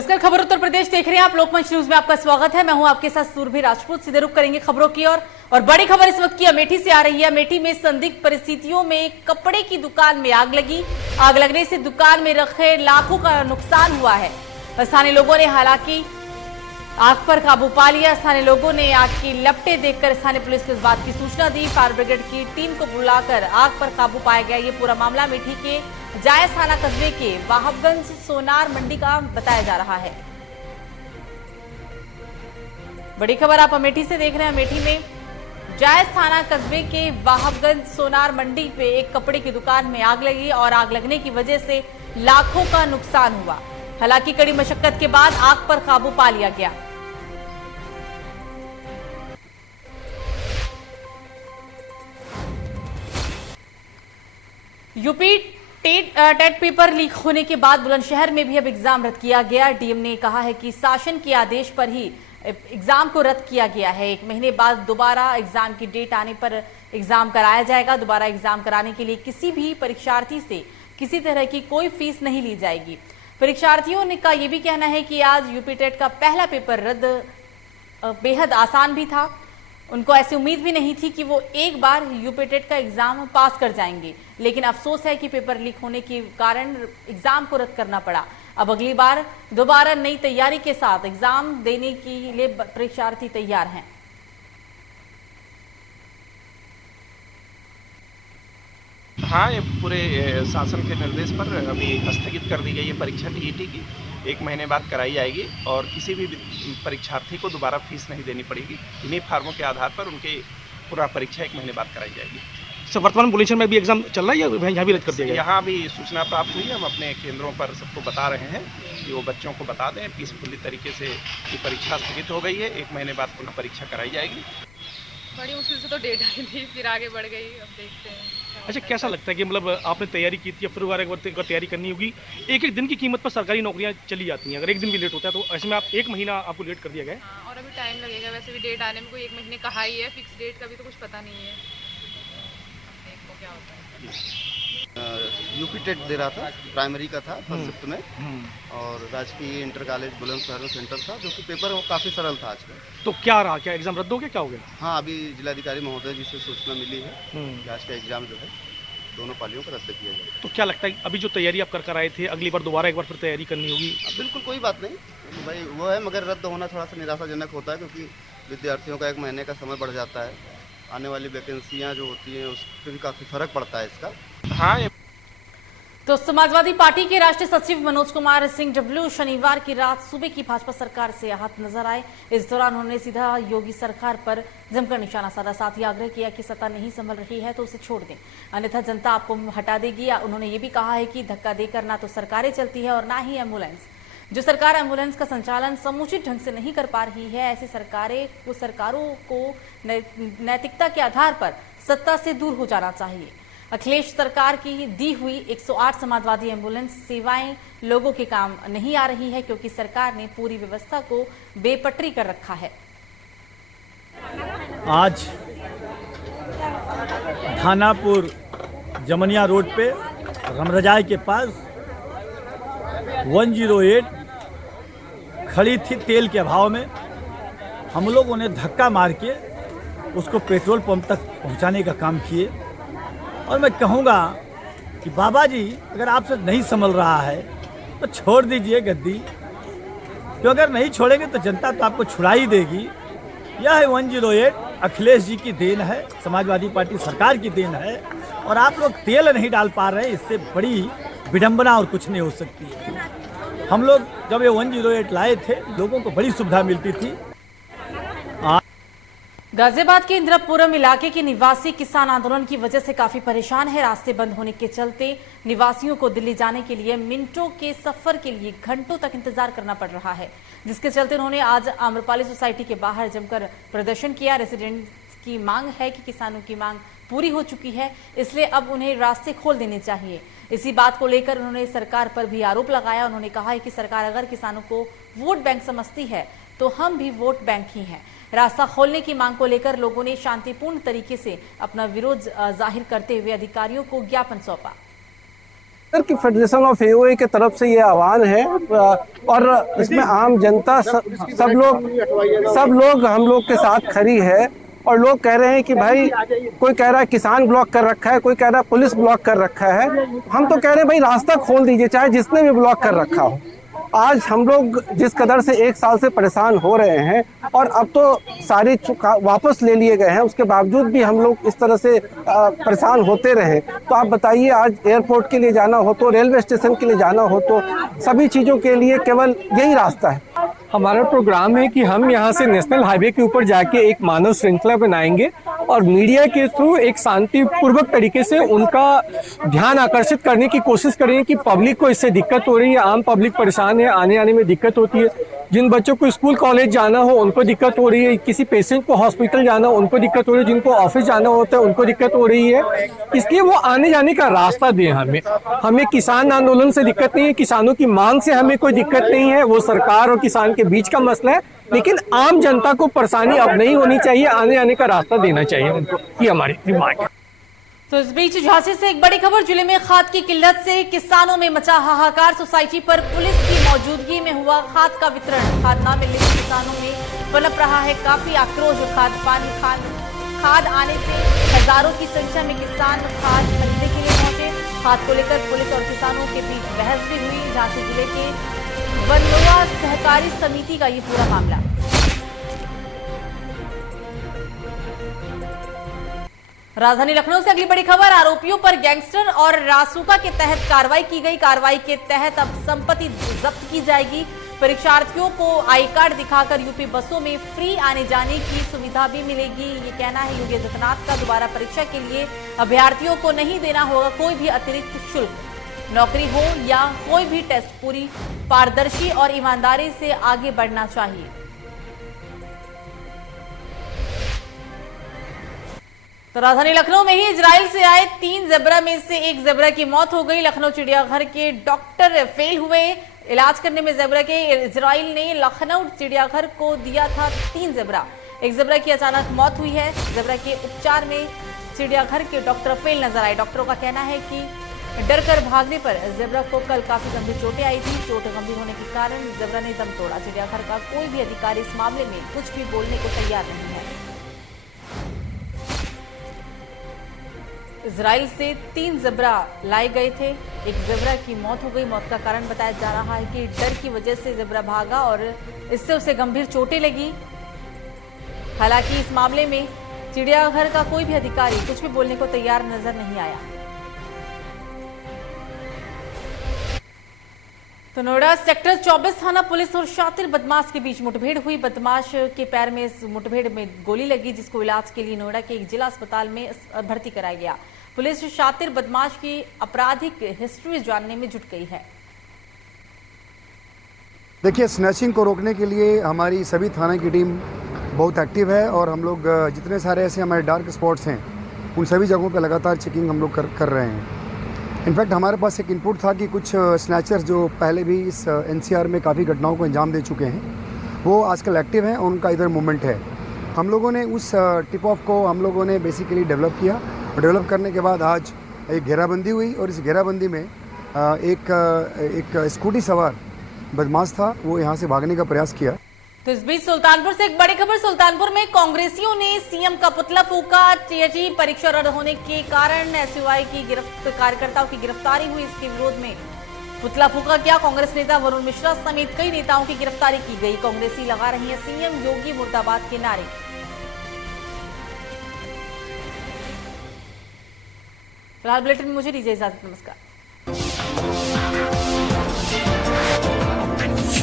नमस्कार, खबर उत्तर प्रदेश देख रहे हैं आप। लोकमंच न्यूज में आपका स्वागत है। मैं हूं आपके साथ सुरभि राजपूत। सीधे रुख करेंगे खबरों की और बड़ी खबर इस वक्त की अमेठी से आ रही है। अमेठी में संदिग्ध परिस्थितियों में कपड़े की दुकान में आग लगी। आग लगने से दुकान में रखे लाखों का नुकसान हुआ है। स्थानीय लोगों ने हालांकि आग पर काबू पा लिया। स्थानीय लोगों ने आग की लपटें देखकर स्थानीय पुलिस को इस बात की सूचना दी। फायर ब्रिगेड की टीम को बुलाकर आग पर काबू पाया गया। ये पूरा मामला अमेठी के जायस थाना कस्बे के वाहबगंज सोनार मंडी का बताया जा रहा है। बड़ी खबर आप अमेठी से देख रहे हैं। अमेठी में जायस थाना कस्बे के वाहबगंज सोनार मंडी पे एक कपड़े की दुकान में आग लगी और आग लगने की वजह से लाखों का नुकसान हुआ। हालांकि कड़ी मशक्कत के बाद आग पर काबू पा लिया गया। यूपी टेट पेपर लीक होने के बाद बुलंदशहर में भी अब एग्जाम रद्द किया गया। डीएम ने कहा है कि शासन के आदेश पर ही एग्जाम को रद्द किया गया है। 1 महीने बाद दोबारा एग्जाम की डेट आने पर एग्जाम कराया जाएगा। दोबारा एग्जाम कराने के लिए किसी भी परीक्षार्थी से किसी तरह की कोई फीस नहीं ली जाएगी। परीक्षार्थियों ने का यह भी कहना है कि आज यूपी टेट का पहला पेपर रद्द बेहद आसान भी था। उनको ऐसी उम्मीद भी नहीं थी कि वो एक बार यूपी टेट का एग्जाम पास कर जाएंगे, लेकिन अफसोस है कि पेपर लीक होने के कारण एग्जाम को रद्द करना पड़ा। अब अगली बार दोबारा नई तैयारी के साथ एग्जाम देने के लिए परीक्षार्थी तैयार हैं। हाँ, ये पूरे शासन के निर्देश पर अभी स्थगित कर दी गई है परीक्षा टीईटी की। 1 महीने बाद कराई जाएगी और किसी भी परीक्षार्थी को दोबारा फीस नहीं देनी पड़ेगी। इन्हीं फार्मों के आधार पर उनकी पूरा परीक्षा 1 महीने बाद कराई जाएगी। सर, वर्तमान बुलेटिन में भी एग्जाम चल रहा है या यहाँ भी रद्द कर दिया गया? यहाँ भी सूचना प्राप्त हुई है। हम अपने केंद्रों पर सबको बता रहे हैं कि वो बच्चों को बता दें पीसफुली तरीके से कि परीक्षा स्थगित हो गई है। 1 महीने बाद पुनः परीक्षा कराई जाएगी। बड़ी मुश्किल से तो डेट आई थी, फिर आगे बढ़ गई। अब देखते हैं। अच्छा, कैसा लगता है कि मतलब आपने तैयारी की थी, फिर एक तैयारी करनी होगी? एक दिन की कीमत पर सरकारी नौकरियां चली जाती हैं। अगर एक दिन भी लेट होता है तो ऐसे में आप 1 महीना आपको लेट कर दिया गया। हाँ, और अभी टाइम लगेगा। वैसे भी डेट आने में कोई 1 महीने कहा ही है। फिक्स डेट का भी तो कुछ पता नहीं है। देखो क्या होता है। यूपी टेट दे रहा था, प्राइमरी का था फर्स्ट शिफ्ट में, और राजकीय इंटर कॉलेज बुलंदशहर में सेंटर था, जो कि पेपर वो काफ़ी सरल था आज का। तो क्या रहा, क्या एग्जाम रद्द हो गया, क्या हो गया? हाँ, अभी जिलाधिकारी महोदय जी से सूचना मिली है कि आज का एग्जाम जो है दोनों पालियों को रद्द किया जाए। तो क्या लगता है अभी जो तैयारी आप कर आए थे, अगली बार दोबारा एक बार फिर तैयारी करनी होगी? बिल्कुल कोई बात नहीं भाई, वो है, मगर रद्द होना थोड़ा सा निराशाजनक होता है, क्योंकि विद्यार्थियों का 1 महीने का समय बढ़ जाता है। आने वाली वैकेंसियाँ जो होती हैं उस पर भी काफ़ी फर्क पड़ता है इसका। हाँ, तो समाजवादी पार्टी के राष्ट्रीय सचिव मनोज कुमार सिंह डब्ल्यू शनिवार की रात सूबे की भाजपा सरकार से आहत नजर आए। इस दौरान उन्होंने सीधा योगी सरकार पर जमकर निशाना साधा। साथ ही आग्रह किया कि सत्ता नहीं संभल रही है तो उसे छोड़ दें, अन्यथा जनता आपको हटा देगी। उन्होंने ये भी कहा है कि धक्का देकर ना तो सरकारें चलती है और ना ही एम्बुलेंस। जो सरकार एम्बुलेंस का संचालन समुचित ढंग से नहीं कर पा रही है, ऐसी सरकारों को नैतिकता के आधार पर सत्ता से दूर हो जाना चाहिए। अखिलेश सरकार की दी हुई 108 समाजवादी एम्बुलेंस सेवाएं लोगों के काम नहीं आ रही है, क्योंकि सरकार ने पूरी व्यवस्था को बेपटरी कर रखा है। आज थानापुर जमनिया रोड पे रमरजाई के पास 108 खड़ी थी। तेल के अभाव में हम लोगों ने धक्का मार के उसको पेट्रोल पंप तक पहुंचाने का काम किए। और मैं कहूँगा कि बाबा जी, अगर आपसे नहीं संभल रहा है तो छोड़ दीजिए गद्दी, क्योंकि अगर नहीं छोड़ेंगे तो जनता तो आपको छुड़ा ही देगी। यह है 108 अखिलेश जी की देन है, समाजवादी पार्टी सरकार की देन है, और आप लोग तेल नहीं डाल पा रहे हैं। इससे बड़ी विडंबना और कुछ नहीं हो सकती है। हम लोग जब ये 108 लाए थे, लोगों को बड़ी सुविधा मिलती थी। गाजियाबाद के इंद्रपुरम इलाके के निवासी किसान आंदोलन की वजह से काफी परेशान है। रास्ते बंद होने के चलते निवासियों को दिल्ली जाने के लिए मिनटों के सफर के लिए घंटों तक इंतजार करना पड़ रहा है, जिसके चलते उन्होंने आज आम्रपाली सोसाइटी के बाहर जमकर प्रदर्शन किया। रेसिडेंट्स की मांग है कि किसानों की मांग पूरी हो चुकी है, इसलिए अब उन्हें रास्ते खोल देने चाहिए। इसी बात को लेकर उन्होंने सरकार पर भी आरोप लगाया। उन्होंने कहा है कि सरकार अगर किसानों को वोट बैंक समझती है तो हम भी वोट बैंक ही हैं। रास्ता खोलने की मांग को लेकर लोगों ने शांतिपूर्ण तरीके से अपना विरोध जाहिर करते हुए अधिकारियों को ज्ञापन सौंपा। कि फेडरेशन ऑफ एओए के तरफ से ये आह्वान है और इसमें आम जनता सब लोग हम लोग के साथ खड़ी है। और लोग कह रहे हैं कि भाई, कोई कह रहा है किसान ब्लॉक कर रखा है, कोई कह रहा है पुलिस ब्लॉक कर रखा है। हम तो कह रहे हैं भाई रास्ता खोल दीजिए, चाहे जिसने भी ब्लॉक कर रखा हो। आज हम लोग जिस कदर से 1 साल से परेशान हो रहे हैं और अब तो सारे वापस ले लिए गए हैं, उसके बावजूद भी हम लोग इस तरह से परेशान होते रहे। तो आप बताइए, आज एयरपोर्ट के लिए जाना हो तो, रेलवे स्टेशन के लिए जाना हो तो, सभी चीज़ों के लिए केवल यही रास्ता है। हमारा प्रोग्राम है कि हम यहाँ से नेशनल हाईवे के ऊपर जाके एक मानव श्रृंखला बनाएंगे और मीडिया के थ्रू एक शांतिपूर्वक तरीके से उनका ध्यान आकर्षित करने की कोशिश करेंगे कि पब्लिक को इससे दिक्कत हो रही है, आम पब्लिक परेशान है, आने आने में दिक्कत होती है। जिन बच्चों को स्कूल कॉलेज जाना हो उनको दिक्कत हो रही है, किसी पेशेंट को हॉस्पिटल जाना हो उनको दिक्कत हो रही है, जिनको ऑफिस जाना होता है उनको दिक्कत हो रही है। इसलिए वो आने जाने का रास्ता दें। हमें किसान आंदोलन से दिक्कत नहीं है, किसानों की मांग से हमें कोई दिक्कत नहीं है, वो सरकार और किसान के बीच का मसला है। लेकिन आम जनता को परेशानी अब नहीं होनी चाहिए, आने आने का रास्ता देना चाहिए उनको, ये हमारी डिमांड है। तो इस बीच झांसी से एक बड़ी खबर, जिले में खाद की किल्लत से किसानों में मचा हाहाकार। सोसाइटी पर पुलिस की मौजूदगी में हुआ खाद का वितरण। खाद न मिलने से किसानों में पनप रहा है काफी आक्रोश। खाद आने से हजारों की संख्या में किसान खाद खरीदने के लिए पहुंचे। खाद को लेकर पुलिस और किसानों के बीच बहस भी हुई। झांसी जिले के बनलोआ सहकारी समिति का ये पूरा मामला। राजधानी लखनऊ से अगली बड़ी खबर, आरोपियों पर गैंगस्टर और रासुका के तहत कार्रवाई की गई। कार्रवाई के तहत अब संपत्ति जब्त की जाएगी। परीक्षार्थियों को आई कार्ड दिखाकर यूपी बसों में फ्री आने जाने की सुविधा भी मिलेगी। ये कहना है योगी आदित्यनाथ का। दोबारा परीक्षा के लिए अभ्यर्थियों को नहीं देना होगा कोई भी अतिरिक्त शुल्क। नौकरी हो या कोई भी टेस्ट, पूरी पारदर्शी और ईमानदारी से आगे बढ़ना चाहिए। तो राजधानी लखनऊ में ही इजराइल से आए 3 जेब्रा में से एक जेब्रा की मौत हो गई। लखनऊ चिड़ियाघर के डॉक्टर फेल हुए इलाज करने में। जेब्रा के इजराइल ने लखनऊ चिड़ियाघर को दिया था 3 जेब्रा। एक जेब्रा की अचानक मौत हुई है। जेब्रा के उपचार में चिड़ियाघर के डॉक्टर फेल नजर आए। डॉक्टरों का कहना है कि डर कर भागने पर जेब्रा को कल काफी गंभीर चोटें आई थी। चोट गंभीर होने के कारण जेब्रा ने दम तोड़ा। चिड़ियाघर का कोई भी अधिकारी इस मामले में कुछ भी बोलने को तैयार नहीं है। इजराइल से 3 जेब्रा लाए गए थे। एक जेब्रा की मौत हो गई। मौत का कारण बताया जा रहा है कि डर की वजह से जेब्रा भागा और इससे उसे गंभीर चोटें लगी। हालांकि इस मामले में चिड़ियाघर का कोई भी अधिकारी कुछ भी बोलने को तैयार नजर नहीं आया। तो नोएडा सेक्टर 24 थाना पुलिस और शातिर बदमाश के बीच मुठभेड़ हुई। बदमाश के पैर में इस मुठभेड़ में गोली लगी, जिसको इलाज के लिए नोएडा के एक जिला अस्पताल में भर्ती कराया गया। पुलिस शातिर बदमाश की आपराधिक हिस्ट्री जानने में जुट गई है। देखिए, स्नैचिंग को रोकने के लिए हमारी सभी थाने की टीम बहुत एक्टिव है और हम लोग जितने सारे ऐसे हमारे डार्क स्पॉट्स हैं उन सभी जगहों पे लगातार चेकिंग हम लोग कर रहे हैं। इनफैक्ट हमारे पास एक इनपुट था कि कुछ स्नैचर्स जो पहले भी इस एनसीआर में काफ़ी घटनाओं को अंजाम दे चुके हैं वो आजकल एक्टिव हैं और उनका इधर मूवमेंट है। हम लोगों ने उस टिप ऑफ को हम लोगों ने बेसिकली डेवलप किया और डेवलप करने के बाद आज एक घेराबंदी हुई और इस घेराबंदी में एक स्कूटी सवार बदमाश था, वो यहाँ से भागने का प्रयास किया। तो इस बीच सुल्तानपुर से एक बड़ी खबर, सुल्तानपुर में कांग्रेसियों ने सीएम का पुतला फूंका। टीएटी परीक्षा रद्द होने के कारण एसयूआई की कार्यकर्ताओं की गिरफ्तारी हुई। इसके विरोध में पुतला फूंका क्या, कांग्रेस नेता वरुण मिश्रा समेत कई नेताओं की गिरफ्तारी की गई। कांग्रेसी लगा रही है सीएम योगी मुर्दाबाद के नारे। फिलहाल बुलेटिन में मुझे दीजिए इजाजत, नमस्कार।